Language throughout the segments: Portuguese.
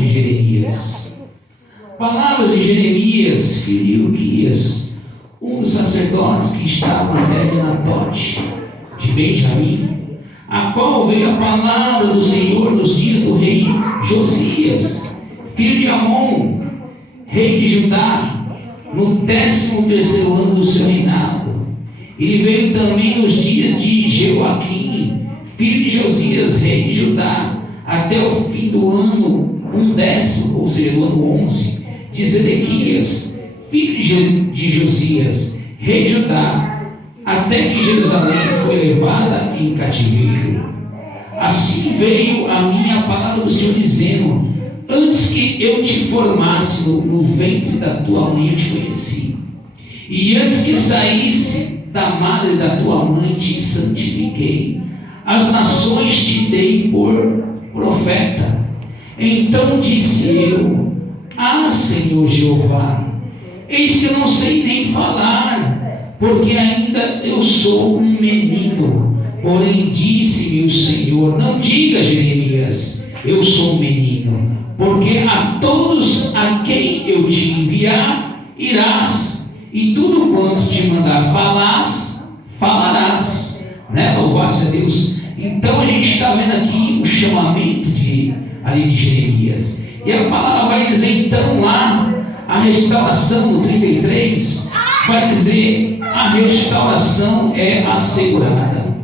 de Jeremias. Palavras de Jeremias, filho de Ilquias, um dos sacerdotes que estava na terra de Anatote, de Benjamim, a qual veio a palavra do Senhor nos dias do rei Josias, filho de Amon, rei de Judá, no 13º ano do seu reinado. Ele veio também nos dias de Jeoaquim, filho de Josias, rei de Judá, até o fim do ano 10º, ou seja, do ano 11, de Zedequias, filho de Josias, rei de Judá, até que Jerusalém foi levada em cativeiro. Assim veio a minha palavra do Senhor, dizendo: antes que eu te formasse no ventre da tua mãe eu te conheci, e antes que saísse da madre da tua mãe te santifiquei. As nações te dei por profeta. Então disse eu: ah, Senhor Jeová, eis que eu não sei nem falar, porque ainda eu sou um menino. Porém disse-me o Senhor: não diga, Jeremias, eu sou um menino, porque a todos a quem eu te enviar irás, e tudo quanto te mandar falarás. Louvado seja Deus. Então a gente está vendo aqui o chamamento ali de Jeremias. E a palavra vai dizer então lá, a restauração no 33, vai dizer: a restauração é assegurada.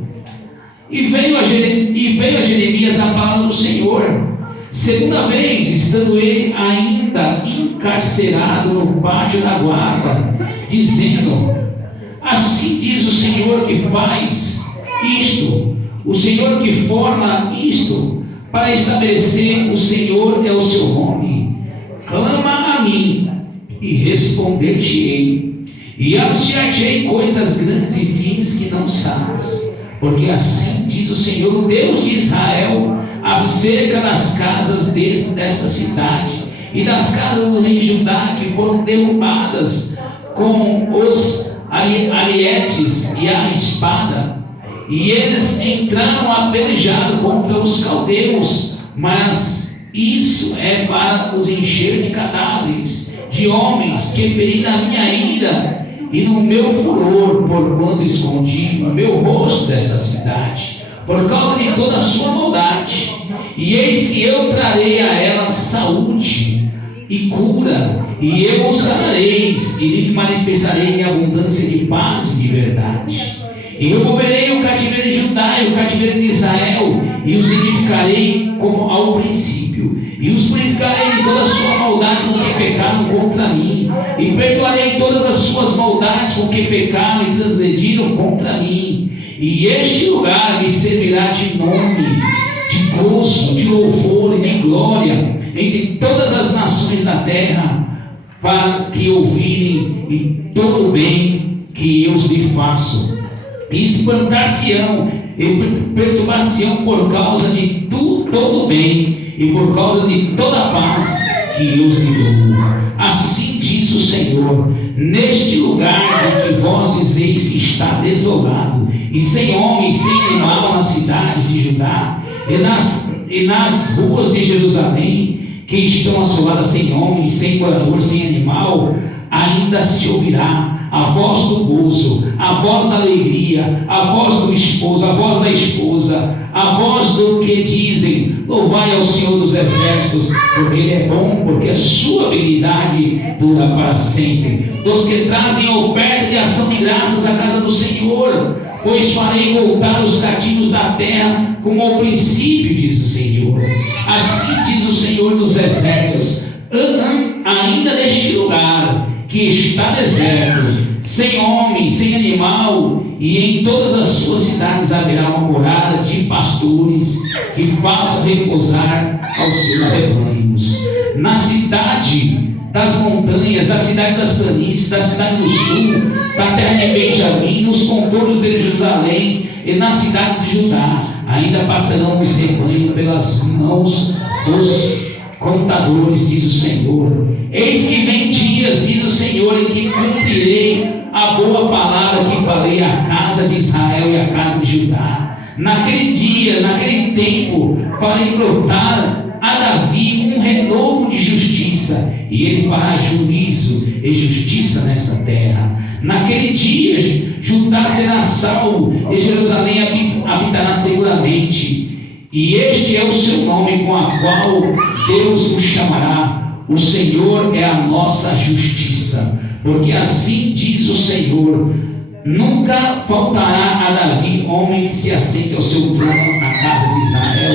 E veio a Jeremias a palavra do Senhor, segunda vez, estando ele ainda encarcerado no pátio da guarda, dizendo: assim diz o Senhor que faz isto, o Senhor que forma isto, para estabelecer o Senhor é o seu nome. Clama a mim, e responder-te-ei, e anunciar-te-ei coisas grandes e firmes que não sabes. Porque assim diz o Senhor, o Deus de Israel, acerca das casas desta cidade e das casas do rei Judá, que foram derrubadas com os arietes e a espada, e eles entraram apelejado contra os caldeus, mas isso é para os encher de cadáveres, de homens que feri na minha ira e no meu furor, porquanto escondi o meu rosto desta cidade, por causa de toda a sua maldade. E eis que eu trarei a ela saúde e cura, e eu os sanareis, e lhe manifestarei em abundância de paz e de verdade. E removerei o cativeiro de Judá e o cativeiro de Israel, e os edificarei como ao princípio, e os purificarei de toda a sua maldade com que pecaram contra mim, e perdoarei todas as suas maldades com que pecaram e transgrediram contra mim. E este lugar lhe servirá de nome, de gozo, de louvor e de glória entre todas as nações da terra, para que ouvirem e todo o bem que eu lhe faço. E espantar-se-ão e perturbar-se-ão por causa de todo o bem e por causa de toda a paz que eu lhe dou. Assim diz o Senhor: neste lugar de que vós dizeis que está desolado, e sem homem, sem animal nas cidades de Judá, e nas ruas de Jerusalém, que estão assoladas sem homem, sem morador, sem animal, ainda se ouvirá a voz do gozo, a voz da alegria, a voz do esposo, a voz da esposa, a voz do que dizem: louvai ao Senhor dos exércitos, porque Ele é bom, porque a sua benignidade dura para sempre. Dos que trazem oferta de ação de graças à casa do Senhor, pois farei voltar os cativos da terra como ao princípio, diz o Senhor. Assim diz o Senhor dos exércitos: ainda neste lugar que está deserto, sem homem, sem animal, e em todas as suas cidades haverá uma morada de pastores que façam repousar aos seus rebanhos. Na cidade das montanhas, da cidade das planícies, da cidade do sul, da terra de Benjamim, nos contornos de Jerusalém e nas cidades de Judá, ainda passarão os rebanhos pelas mãos dos contadores, diz o Senhor. Eis que vem dias, diz o Senhor, em que cumprirei a boa palavra que falei à casa de Israel e à casa de Judá. Naquele dia, naquele tempo, farei brotar a Davi um renovo de justiça, e ele fará juízo e justiça nessa terra. Naquele dia, Judá será salvo, e Jerusalém habitará seguramente. E este é o seu nome com a qual Deus o chamará: o Senhor é a nossa justiça. Porque assim diz o Senhor: nunca faltará a Davi homem que se assente ao seu trono na casa de Israel,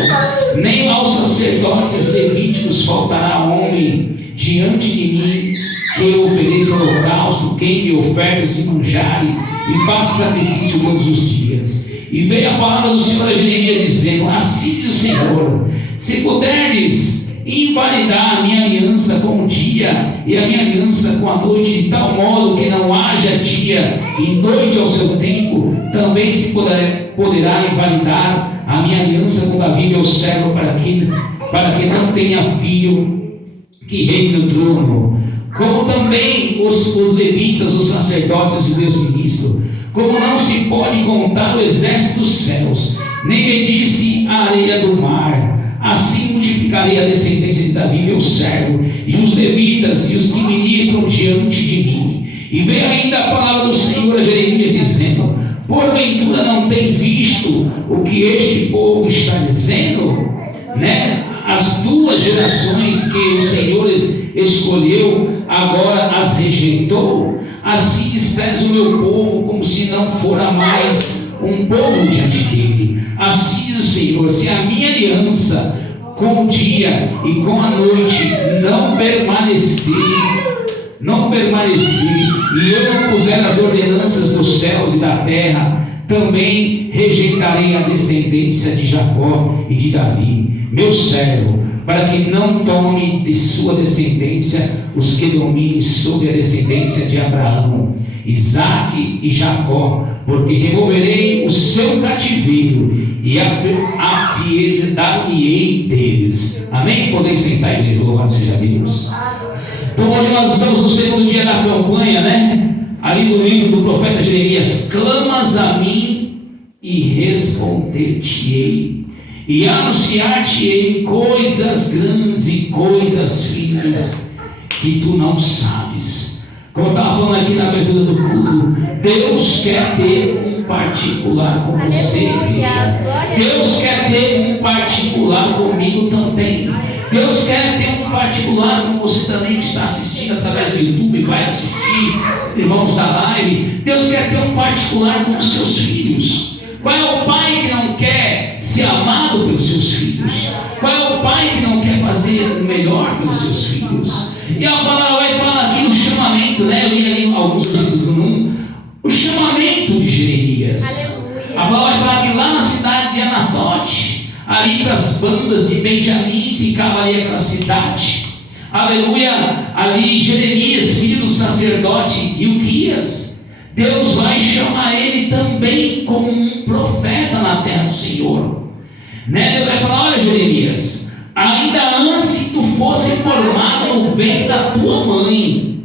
nem aos sacerdotes levíticos faltará homem diante de mim que ofereça holocausto, queime ofertas e manjare e faça sacrifício todos os dias. E veio a palavra do Senhor a Jeremias dizendo: assim diz o Senhor: se puderdes invalidar a minha aliança com o dia e a minha aliança com a noite, de tal modo que não haja dia e noite ao seu tempo, também se poderá invalidar a minha aliança com Davi meu servo, para que não tenha filho que reine no trono. Como também os levitas, os sacerdotes e meus ministros. Como não se pode contar o exército dos céus, nem medir-se a areia do mar, assim multiplicarei a descendência de Davi meu servo, e os levitas e os que ministram diante de mim. E veio ainda a palavra do Senhor a Jeremias dizendo: porventura não tem visto o que este povo está dizendo, né? As duas gerações que o Senhor escolheu, agora as rejeitou. Assim despreza o meu povo, como se não fora mais um povo diante dele. Assim diz o Senhor: se a minha aliança com o dia e com a noite não permanecer, e eu não puser as ordenanças dos céus e da terra, também rejeitarei a descendência de Jacó e de Davi meu servo, para que não tome de sua descendência os que dominem sobre a descendência de Abraão, Isaque e Jacó, porque removerei o seu cativeiro e apiedar-me-ei deles. Amém? Podem sentar, igreja, louvado seja Deus. Então hoje nós estamos no segundo dia da campanha, né? Ali no livro do profeta Jeremias: clamas a mim e responder-te-ei, e anunciar-te-ei coisas grandes e coisas finas que tu não sabes. Como eu estava falando aqui na abertura do culto, Deus quer ter um particular com você, igreja. Deus quer ter um particular comigo também. Deus quer ter um particular com você também, que está assistindo através do YouTube e vai assistir, irmãos da live. Deus quer ter um particular com os seus filhos. Qual é o pai que não quer ser amado pelos seus filhos? Qual é o pai que não quer fazer o melhor pelos seus filhos? E a palavra vai falar aqui no chamamento, né? Eu li ali alguns versículos do 1, o chamamento de Jeremias. A palavra vai falar que lá na cidade de Anatote, ali para as bandas de Benjamim, ficava ali aquela cidade. Aleluia! Ali Jeremias, filho do sacerdote Hilquias, Deus vai chamar ele também como um profeta na terra do Senhor, né? Deus vai falar: olha, Jeremias, ainda antes que tu fosse formado no ventre da tua mãe,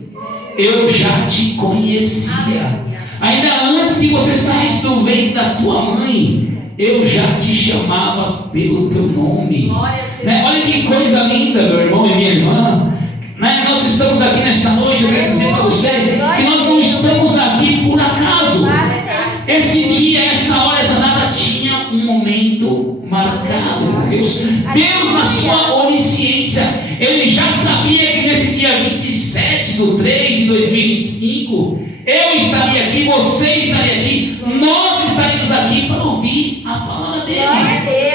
eu já te conhecia. Ainda antes que você saísse do ventre da tua mãe, eu já te chamava pelo teu nome, né? Olha que coisa linda, meu irmão e minha irmã, né? Nós estamos aqui nesta noite. Eu quero dizer para você que nós não estamos aqui por acaso. Esse dia, essa hora, essa data tinha um momento marcado por Deus. Deus, na sua onisciência, Ele já sabia que nesse dia 27 de 3 de 2025, eu estaria aqui, você estaria aqui, nós estaríamos aqui para ouvir a palavra dele.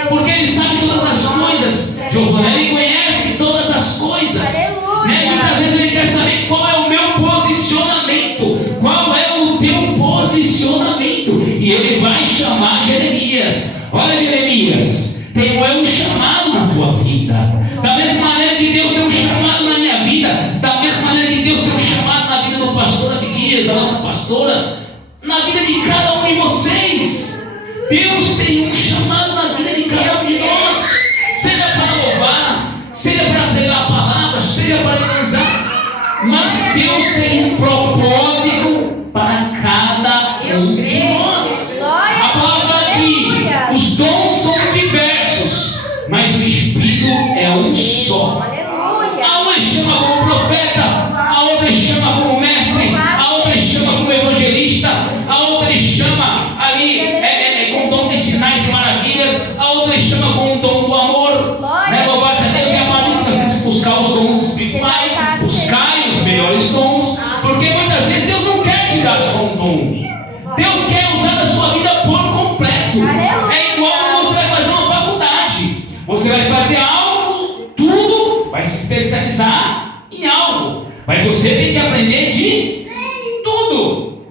Porque Ele sabe todas as coisas, Giovana. Ele conhece todas as coisas, né? Muitas vezes Ele quer saber qual é o meu posicionamento, qual é o teu posicionamento. E Ele vai chamar Jeremias. Olha, Jeremias, tenho eu um chamado na tua vida. Da mesma maneira que Deus tem um chamado na minha vida, da mesma maneira que Deus tem um chamado na vida do pastor Abdias, a nossa pastora, na vida de cada um de vocês. Deus tem um chamado na vida de cada um de nós, seja para louvar, seja para pregar a palavra, seja para evangelizar, mas Deus tem um propósito para cada um de nós. A palavra aqui, os dons são diversos, mas o Espírito é um só. especializar em algo, mas você tem que aprender de tudo.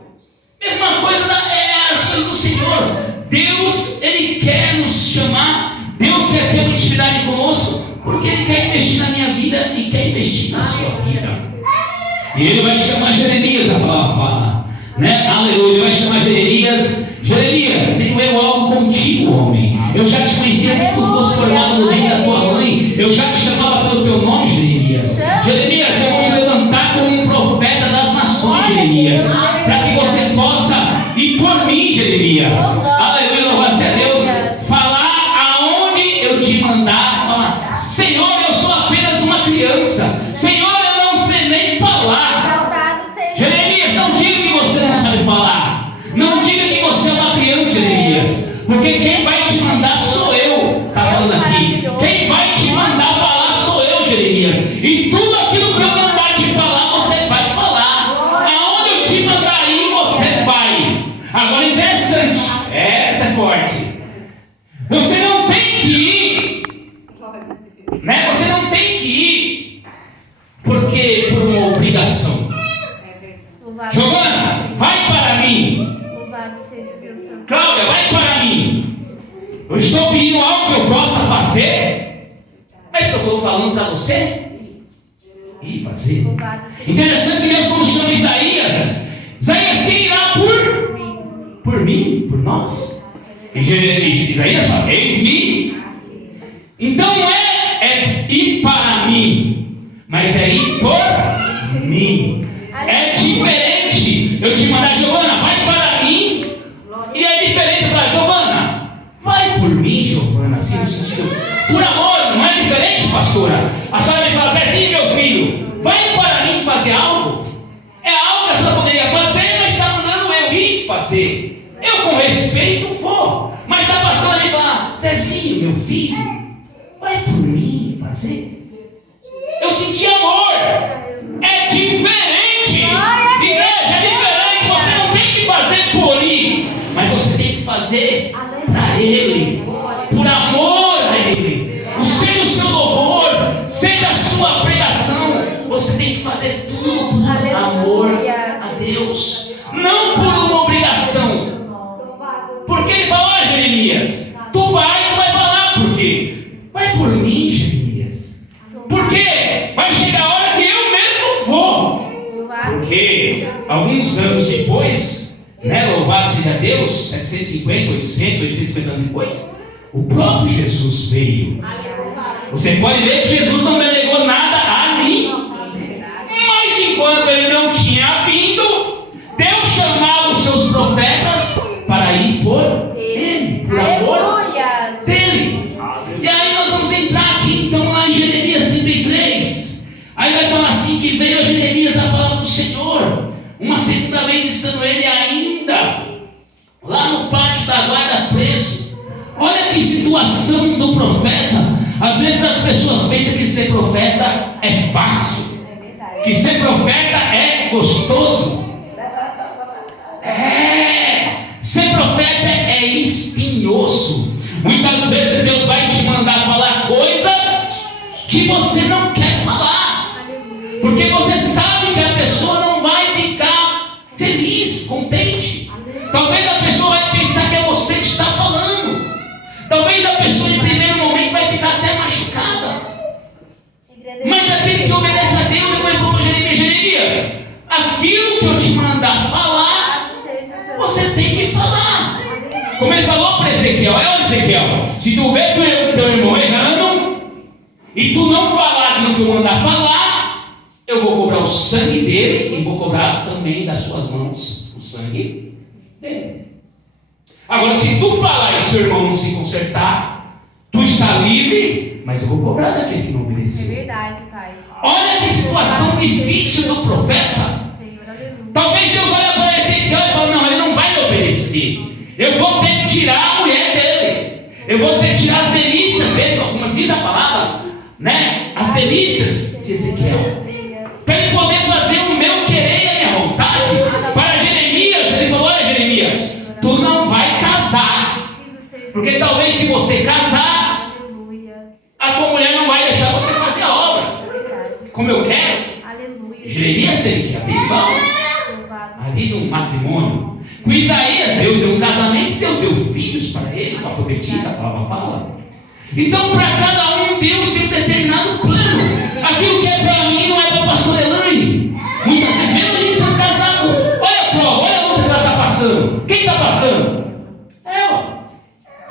Mesma coisa é as coisas do Senhor. Deus, Ele quer nos chamar, Deus quer ter uma intimidade conosco, porque Ele quer investir na minha vida e quer investir na sua vida. E Ele vai chamar Jeremias, a palavra fala, né? Aleluia, Ele vai chamar Jeremias. Jeremias, tenho eu algo contigo, homem. Eu já te conhecia antes que tu fosse formado no ventre da tua mãe. Eu já te chamava pelo teu nome, Jeremias. Jeremias, eu vou te levantar como um profeta das nações, Jeremias, para que você possa ir por mim, Jeremias. Aleluia, louvado a Deus. Falar aonde eu te mandar. Falar, Senhor, eu sou apenas uma criança. Senhor, eu não sei nem falar. Jeremias, não diga que você não sabe falar. Não diga que você é uma criança, Jeremias. Porque quem vai te mandar sou eu. Está falando aqui. Quem vai te mandar falar sou eu, Jeremias. E tudo aquilo que eu mandar te falar, você vai falar. Aonde eu te mandar ir, você vai. Agora, interessante. Essa é forte. Você não tem que ir. Né? Você não tem que ir. Porque por uma obrigação. Giovana, vai para mim. Cláudia, vai para mim. Eu estou pedindo algo que eu possa fazer. Mas que eu estou falando para você ir fazer. Interessante que Deus, quando chama Isaías, Isaías quem irá por mim, por nós. E Isaías fala, eis-me. Então não é ir para mim, mas é ir por mim. É diferente eu te mandar, Giovana, vai para mim. E é diferente para Giovana, vai por mim, Giovana, assim no sentido, por amor, não é diferente, pastora? A senhora me fala assim, meu filho, vai para mim fazer algo. É algo que a senhora poderia fazer, mas está mandando eu ir fazer. Eu com respeito vou. Mas se a pastora me falar, Zezinho, meu filho, vai por mim fazer. Eu senti amor. É diferente. Igreja, é diferente. Você não tem que fazer por ir, mas você tem que fazer para Ele, por amor a Ele. Seja o seu louvor, seja a sua pregação, você tem que fazer tudo por amor a Deus, não por uma obrigação. Porque Ele falou, Jeremias, tu vai falar por quê? Vai por mim, Jeremias. Porque vai chegar a hora que eu mesmo vou. Porque alguns anos depois, né, louvado seja Deus, 750, 800, 850 anos depois, o próprio Jesus veio. Você pode ver que Jesus não delegou nada a mim. Mas enquanto Ele não tinha vindo, Deus chamava os seus profetas para ir por Ele, por amor dEle. E aí nós vamos entrar aqui então lá em Jeremias 33. Aí vai falar assim que veio a Jeremias a palavra do Senhor, uma segunda vez estando ele ainda lá no pátio da guarda preso. Olha que situação do profeta. Às vezes as pessoas pensam que ser profeta é fácil, que ser profeta é gostoso. Ser profeta é espinhoso. Muitas vezes Deus vai te mandar falar coisas que você não quer falar, porque você sabe que a pessoa não vai ficar feliz, contente. Talvez a pessoa vai pensar que é você que está falando. Talvez a pessoa em primeiro momento vai ficar até machucada. Mas aquele que obedece a Deus, como ele falou para Jeremias, aquilo que eu te mandar falar, você tem que falar. Como ele falou para Ezequiel, Ezequiel, se tu vê teu irmão errando e tu não falar aquilo que eu mandar falar, eu vou cobrar o sangue dele e vou cobrar também das suas mãos o sangue dele. Agora, se tu falar e seu irmão não se consertar, tu está livre, mas eu vou cobrar daquele que não obedeceu. É verdade, pai. Olha que situação difícil do profeta. Talvez Deus olhe para Ezequiel e fale, não, ele não vai obedecer. Eu vou ter que tirar a mulher dele. Eu vou ter que tirar as delícias dele, como diz a palavra, né? As delícias de Ezequiel. Para ele poder fazer o meu querer e a minha vontade. Para Jeremias, ele falou, olha Jeremias, tu não vai casar. Porque talvez se você casar, a tua mulher não vai deixar você fazer a obra. como eu quero. Aleluia. Jeremias teve que abrir mão ali do matrimônio. Com Isaías, Deus deu um casamento, Deus deu filhos para ele, para a profetisa, a palavra fala. Então, para cada um, Deus tem um determinado plano. Aquilo que é para mim não é para a pastora Elaine. Muitas vezes, mesmo a gente sendo casado, olha a prova, olha a luta que ela está passando. Quem está passando? Ela.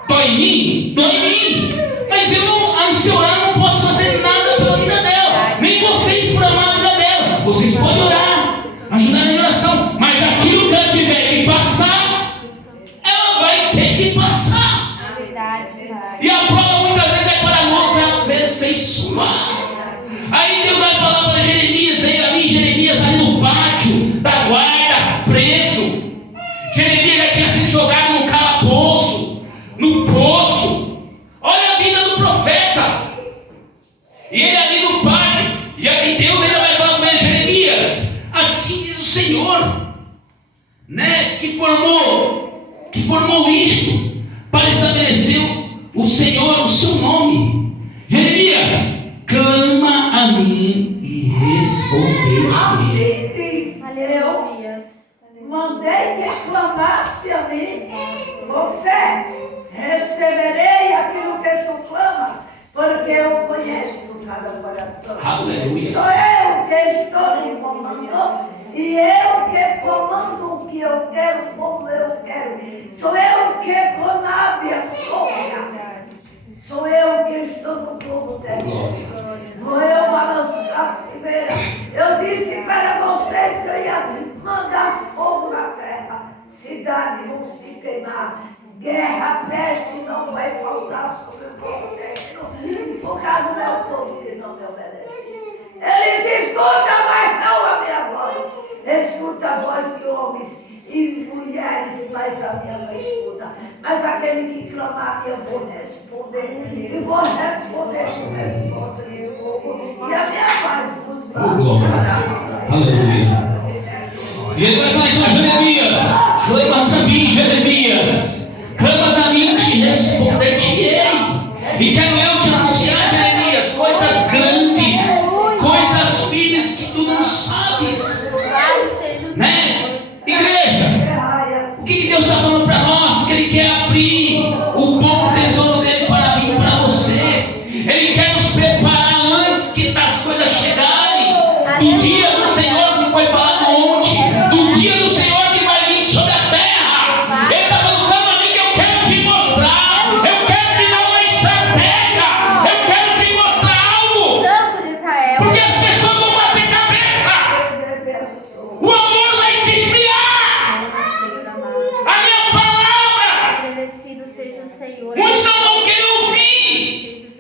Dói em mim? Dói em mim. Mas eu não, a seu orar, não posso fazer nada pela vida dela. Nem vocês por amar a vida dela. Vocês podem orar, ajudar na oração. Mas aquilo que ela tiver que passar, ela vai ter que passar. E a prova muitas vezes é para nos aperfeiçoar. Aí Deus vai falar para Jeremias, veio ali Jeremias ali no pátio da guarda, preso. Jeremias já tinha sido jogado no calabouço, no poço. Olha a vida do profeta. E ele ali no pátio, e Deus ainda vai falar para ele, Jeremias, assim diz o Senhor, né, que formou isto para estabelecer o Senhor, o seu nome. Jeremias, clama a mim e responderei. Assim diz, eu mandei que clamasse a mim com fé, receberei aquilo que tu clamas, porque eu conheço cada coração. Aleluia. Sou eu que estou me comandando e eu que comando o que eu quero, como eu quero. Sou eu que comando a sombra. Sou eu que estou no povo terreno. Vou eu balançar a primeira. Eu disse para vocês que eu ia mandar fogo na terra. Cidades vão se queimar. Guerra, peste não vai faltar sobre o povo terreno. Por causa do meu povo que não me obedece. Eles escutam, mas não a minha voz. Escuta a voz de homens e mulheres, mas a minha não escuta. Mas aquele que clamar, eu vou responder. E vou responder com resposta de fogo. E a minha paz vos vai. Aleluia. E ele vai falar então, Jeremias, clamas a mim, Jeremias, clamas a mim, te responder-te-ei. E quero eu te anunciar, Jeremias, coisas grandes, coisas firmes que tu não sabes. Né? Igreja, o que Deus está falando para nós? Que Ele quer abrir o bom tesouro dele para mim e para você. Ele quer nos preparar antes que as coisas chegarem. Do dia do Senhor que foi falado ontem, do dia do Senhor que vai vir sobre a terra. Ele está falando, clama a mim que eu quero te mostrar. Eu quero te dar uma estratégia. Eu quero te mostrar algo. Porque as pessoas vão bater cabeça. O amor vai se esfriar. A minha palavra, muitos não vão querer ouvir.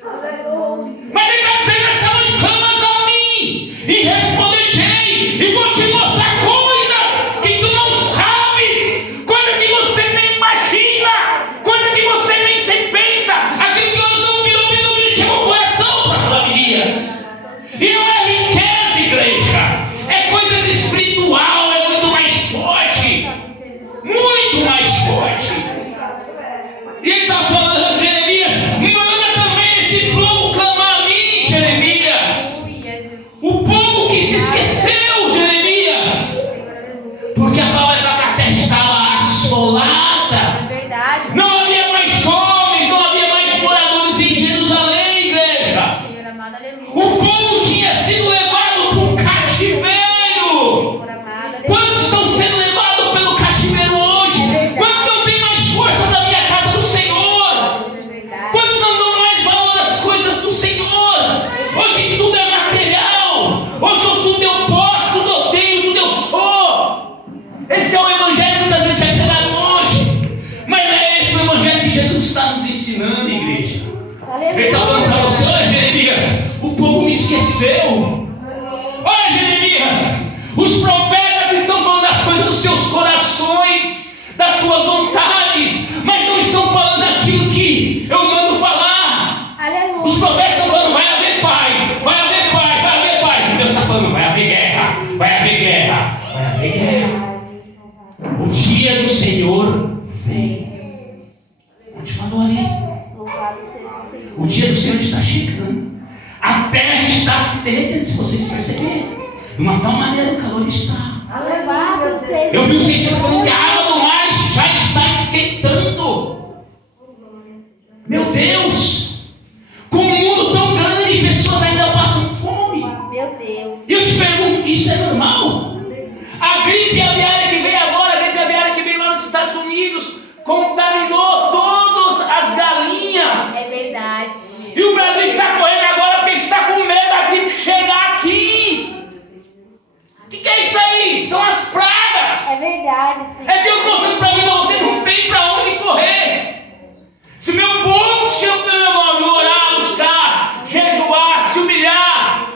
Mas ele está dizendo esta noite, clamas a mim e responder-te-ei, e vou te mostrar coisas que tu não sabes, coisas que você nem imagina, coisas que você nem se pensa, aquilo que Deus não virou no objetivo do coração, pastor Abdias. E não é riqueza, igreja, é coisas espiritual, é muito mais forte, muito mais forte. E ele está falando, Jeremias, manda também esse povo clamar a mim, Jeremias. O povo que se esqueceu, Jeremias. Porque a palavra da que a terra estava assolada. Não havia mais homens, não havia mais moradores em Jerusalém, igreja. O povo tinha sido levado para um cativeiro. Quantos estão sendo levados pelo cativeiro hoje? Quantos não têm mais força para vir à casa do Senhor? Quantos não dão mais valor às coisas do Senhor? Hoje tudo é material. Hoje tudo eu posso, tudo eu tenho, tudo eu sou. Esse é o evangelho que muitas vezes é pregado hoje. Mas não é esse o evangelho que Jesus está nos ensinando, igreja. Ele está falando para você, olha Jeremias, o povo me esqueceu. Olha Jeremias, os profetas estão falando das coisas dos seus corações, das suas vontades, mas não estão falando daquilo que eu mando falar. Os profetas estão falando, vai haver paz, vai haver paz, vai haver paz. E Deus está falando, vai haver guerra, vai haver guerra, vai haver guerra. O dia do Senhor vem. Onde falou ali? O dia do Senhor está chegando. A terra está se se derretendo, se vocês perceberem. De uma tal maneira o calor está. Eu vi o cientista falando que a água do mar já está esquentando. Meu Deus! Com um mundo tão grande, pessoas ainda passam fome. Meu Deus. E eu te pergunto, isso é normal? A gripe aviária que veio agora, a gripe aviária que veio lá nos Estados Unidos, contaminou todas as galinhas. É verdade. E o Brasil está correndo agora porque está com medo da gripe chegar aqui. O que é isso aí? São as pragas. É verdade, sim. É Deus mostrando para mim, você não tem para onde correr. Se meu povo se orar, buscar, jejuar, se humilhar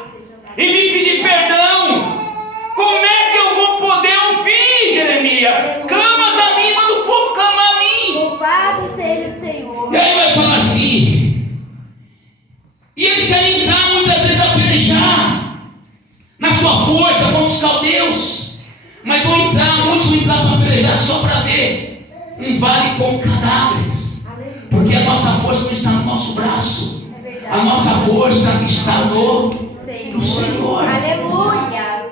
e me pedir perdão, como é que eu vou poder ouvir, Jeremias? Clamas a mim, manda o povo clamar a mim. Louvado seja o Senhor. E aí vai falar assim. E eles querem entrar muitas vezes a pelejar na sua força contra os caldeus. Mas muitos vão entrar para pelejar só para ver um vale com cadáveres. Porque a nossa força não está no nosso braço. A nossa força está no Senhor. Aleluia.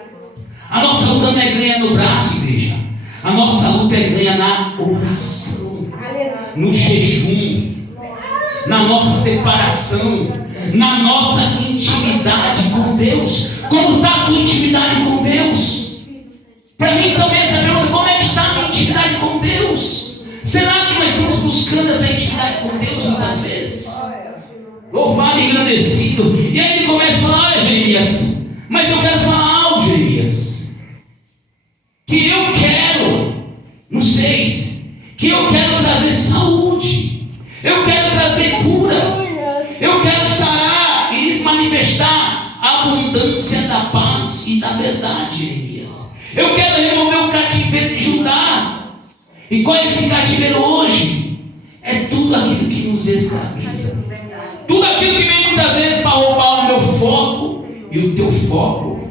A nossa luta não é ganha no braço, igreja. A nossa luta é ganha na oração, no jejum, na nossa separação, na nossa intimidade com Deus. Como está a tua intimidade com Deus? Para mim também essa pergunta, como é que está a tua intimidade com Deus? Será que nós estamos buscando essa intimidade com Deus muitas vezes? Louvado e engrandecido. E aí ele começa a falar, olha Jeremias, mas eu quero falar algo, Jeremias, que eu quero, no 6, que eu quero trazer saúde, eu quero trazer cura, eu quero sarar e lhes manifestar a abundância da paz e da verdade, Jeremias. Eu quero remover o cativeiro de Judá. E qual é esse cativeiro hoje? É tudo aquilo que nos escraviza. Tudo aquilo que vem muitas vezes para roubar o meu foco e o teu foco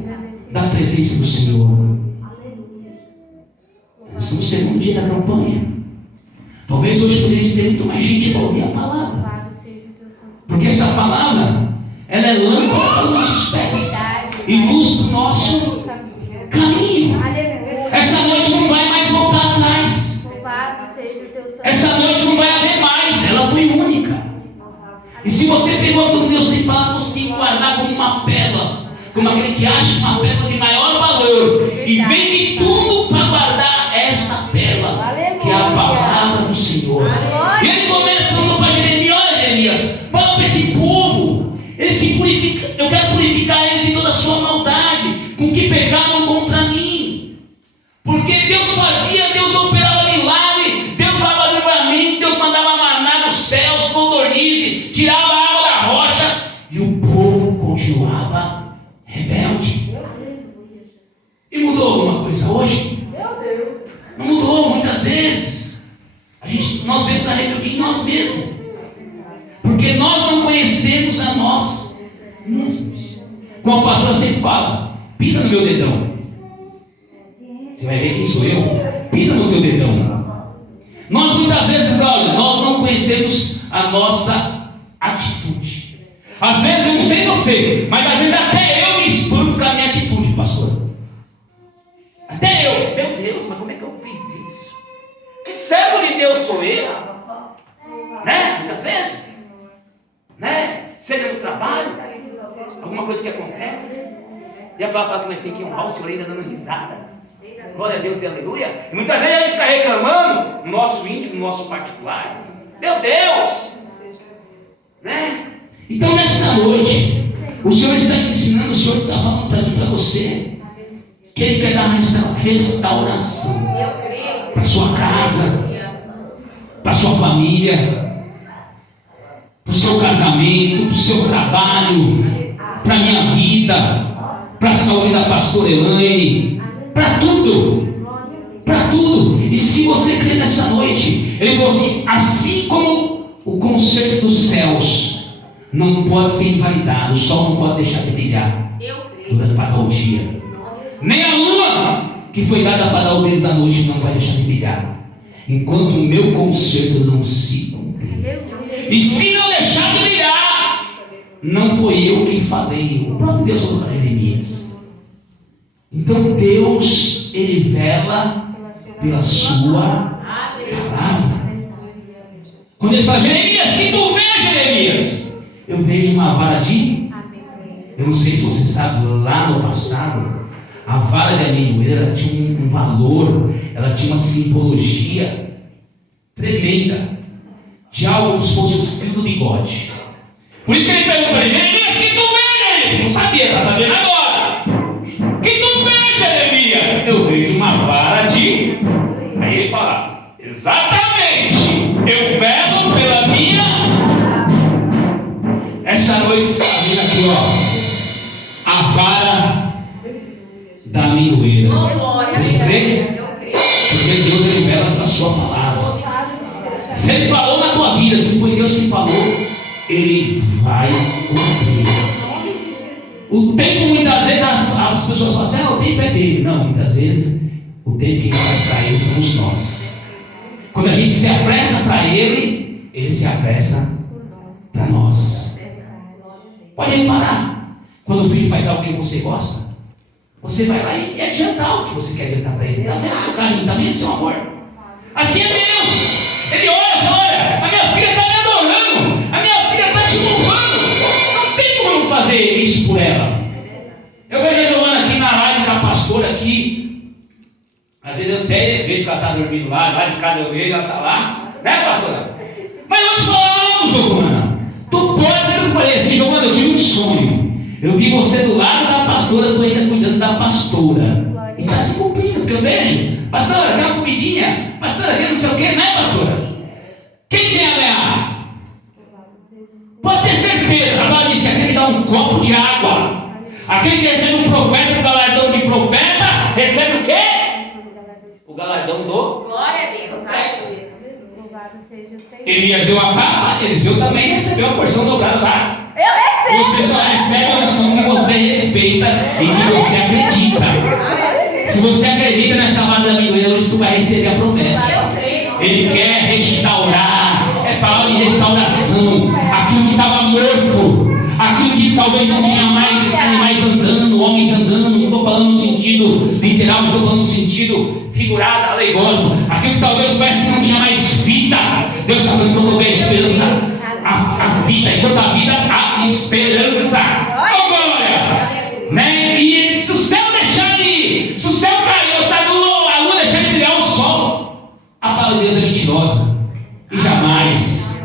da presença do Senhor. Nós estamos no segundo dia da campanha. Talvez hoje poderia ter muito mais gente para ouvir a palavra. Porque essa palavra, ela é lâmpada para os nossos pés e luz para o nosso caminho. Essa noite não vai mais voltar atrás. Essa noite não vai haver mais, ela foi única. E se você pegou aquilo que Deus tem falado, você tem que guardar como uma pérola, como aquele que acha uma pérola de maior valor e vende tudo para guardar esta pérola, que é a palavra do Senhor. E ele começa falando para Jeremias, olha Jeremias, fala para esse povo, eles se purificam, eu quero purificar eles de toda a sua maldade, com que pecaram contra mim. Porque Deus fazia, Deus operava milagre, Deus dava livramento, Deus mandava maná dos céus, codornize, tirava a água da rocha, e o povo continuava rebelde. E mudou alguma coisa hoje? Não mudou, muitas vezes. Nós vemos a rebeldia em nós mesmos. Porque nós não conhecemos a nós mesmos. Como a pastora sempre fala, pisa no meu dedão. Você vai ver quem sou eu. Pisa no teu dedão. Nós muitas vezes, Cláudio, nós não conhecemos a nossa atitude. Às vezes eu não sei você, mas às vezes até eu me espanto com a minha atitude, pastor. Até eu. Meu Deus, mas como é que eu fiz isso? Que servo de Deus sou eu? Né? Muitas vezes. Né? Seja no trabalho, alguma coisa que acontece. E a palavra fala que nós temos que honrar o Senhor ainda dando risada. Glória a Deus e aleluia. E muitas vezes a gente está reclamando no nosso íntimo, no nosso particular. Meu Deus! Né? Então nesta noite, o Senhor está ensinando, o Senhor está falando para mim, para você, que Ele quer dar restauração para sua casa, para sua família, para o seu casamento, para o seu trabalho, para a minha vida, para a saúde da pastora Elaine, para tudo. Para tudo. E se você crê nessa noite, ele falou assim como o concerto dos céus não pode ser invalidado, o sol não pode deixar de brilhar durante para o dia, nem a lua que foi dada para dar o brilho da noite não vai deixar de brilhar, enquanto o meu concerto não se cumprir. E se não deixar de brilhar, Não foi eu quem falei, o próprio Deus falou para Jeremias. Então Deus, Ele vela pela sua palavra. Quando Ele fala, Jeremias, que tu vês, Jeremias? Eu vejo uma vara de... Eu não sei se você sabe, lá no passado, a vara de amendoeira ela tinha um valor, ela tinha uma simbologia tremenda, de algo como se fosse o fio do bigode. Por isso que ele perguntou para ele, Jeremias, que tu vês, Jeremias? Não sabia, está sabendo agora. Que tu vês, Jeremias? Eu vejo uma vara de... Aí ele fala, exatamente, eu velo pela minha... Essa noite está vindo aqui, ó, a vara da amendoeira. Você crê? Porque Deus ele vela pela sua palavra. Se Ele falou na tua vida, se foi Deus que falou, Ele vai cumprir. O tempo, muitas vezes, as pessoas falam assim, o tempo é dele. Não, muitas vezes, o tempo que Ele faz para Ele somos nós. Quando a gente se apressa para Ele, Ele se apressa para nós. Pode reparar, quando o filho faz algo que você gosta, você vai lá e adiantar o que você quer adiantar para ele. Também é o seu carinho, também é o seu amor. Assim é Deus. Ele olha, a minha filha está me adorando, a minha filha está te louvando. Não tem como não fazer isso por ela. Eu vejo a Giovana aqui na live com a pastora aqui. Às vezes eu até vejo que ela está dormindo lá de casa eu vejo, ela está lá. Né, pastora? Mas eu te falo, Giovana. Tu pode ser que eu falei assim, Giovana, eu tive um sonho. Eu vi você do lado da pastora, eu estou ainda cuidando da pastora. E está se cumprindo, porque eu vejo. Pastora, quer uma comidinha? Pastora, quer não sei o quê, né, pastora? Quem tem a ganhar? Pode ter certeza. A palavra diz que aquele que dá um copo de água, aquele que recebe um profeta, o galardão de profeta, recebe o quê? O galardão do... Glória a Deus, aleluia. Elias deu a capa, Eliseu também recebeu a porção dobrada lá. Eu recebo. Você só recebe a unção que você respeita e que você acredita. Se você acredita nessa vara da amendoeira, hoje tu vai receber a promessa. Ele quer restaurar, é palavra de restauração. Aquilo que estava morto, aquilo que talvez não tinha mais animais andando, homens andando, não estou falando no sentido literal, mas estou falando no sentido figurado, alegórico. Aquilo que talvez parece que não tinha mais vida, Deus está dando quando houver esperança, a vida, enquanto a vida, a esperança. Agora, né? E se o céu deixar de, se o céu cair, se a lua deixar de brilhar, o sol, a palavra de Deus é mentirosa. E jamais,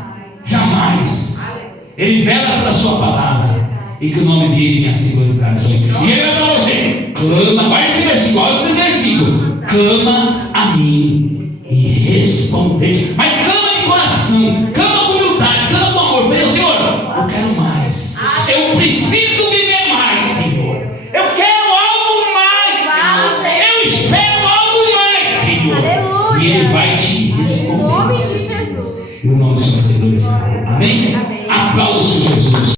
Ele vela pela sua palavra, e que o nome dele venha a ser glorificado. E ele vai para você, clama, guarde esse versículo, olha esse versículo, clama a mim e responder. Mas clama de coração, clama com humildade, clama com amor. Falei, Senhor, eu quero mais, eu preciso viver mais, Senhor. Eu quero algo mais, Senhor. Eu espero algo mais, Senhor. E Ele vai te responder. E o nome do Senhor vai ser glorificado. Amém? Aplauda o Senhor Jesus.